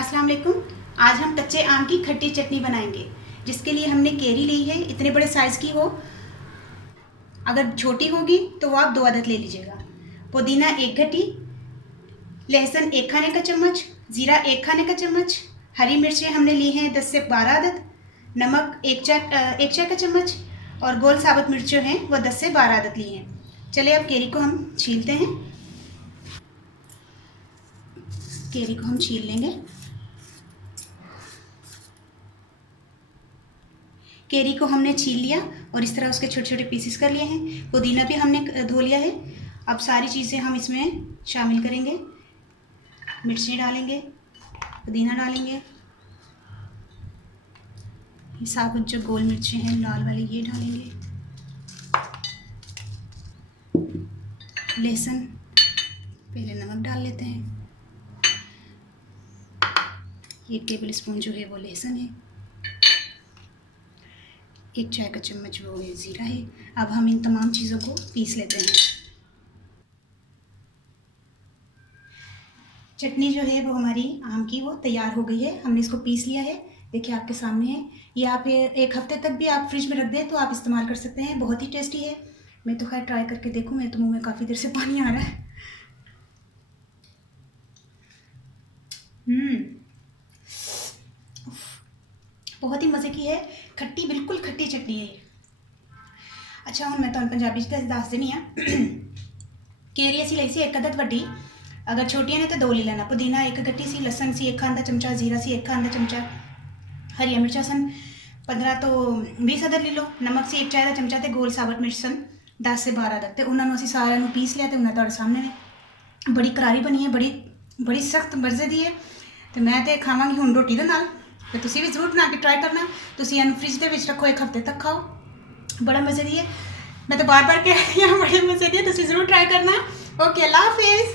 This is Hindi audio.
अस्सलाम वालेकुम। आज हम कच्चे आम की खट्टी चटनी बनाएंगे, जिसके लिए हमने केरी ली है। इतने बड़े साइज़ की हो, अगर छोटी होगी तो वो आप 2 अदद ले लीजिएगा। पुदीना 1 गड्डी, लहसुन 1 खाने का चम्मच, ज़ीरा 1 खाने का चम्मच, हरी मिर्चें हमने ली हैं 10 से 12 अदद, नमक 1 चाय का चम्मच और गोल साबुत मिर्च जो हैं वो 10 से 12 अदद ली हैं। चलिए अब केरी को हम छीलते हैं। केरी को हम छील लेंगे। केरी को हमने छील लिया और इस तरह उसके छोटे छोटे पीसेस कर लिए हैं। पुदीना भी हमने धो लिया है। अब सारी चीज़ें हम इसमें शामिल करेंगे। मिर्ची डालेंगे, पुदीना डालेंगे, ये साबुत जो गोल मिर्ची हैं लाल वाली ये डालेंगे, लहसुन पहले नमक डाल लेते हैं, 1 टेबल स्पून जो है वो लहसुन है, 1 चाय का चम्मच वो है ज़ीरा है। अब हम इन तमाम चीज़ों को पीस लेते हैं। चटनी जो है वो हमारी आम की वो तैयार हो गई है। हमने इसको पीस लिया है, देखिए आपके सामने है। ये आप 1 हफ्ते तक भी आप फ्रिज में रख दें तो आप इस्तेमाल कर सकते हैं। बहुत ही टेस्टी है। मैं तो खैर ट्राई करके देखूँ, मेरे तो मुँह में काफ़ी देर से पानी आ रहा है। बहुत ही मज़े की है, खट्टी, बिल्कुल खट्टी चटनी है ये। अच्छा हूँ मैं तो पंजाबी दस देनी है। केरी असी ली सी 1 अदद वड्डी, अगर छोटियां ने तो 2 ले लेना। पुदीना 1 गट्टी सी, लसन सी 1 खाने का चमचा, जीरा सी 1 खाने का चमचा, हरिया मिर्चा सन 15 तो 20 अदद ले लो, नमक सी 1 चाय का चमचा, तो गोल साबुत मिर्च सन 10 से 12 अदद। तो उन्होंने असी सारिਆਂ ਨੂੰ पीस लिया तो उन्हें तुहाडे सामने ने बड़ी करारी बनी है, बड़ी सख्त मज़े दी है। तो मैं तो खावांगी हुण रोटी दे नाल। तो तुसीं भी जरूर बना के ट्राई करना। तुसीं इहनूं फ्रिज दे विच रखो, 1 हफ्ते तक खाओ, बड़ा मज़े दी है। मैं तो बार बार कह रही हूँ बड़े मज़े दी है, तुसीं जरूर ट्राई करना। ओके, अल्लाह हाफिज़।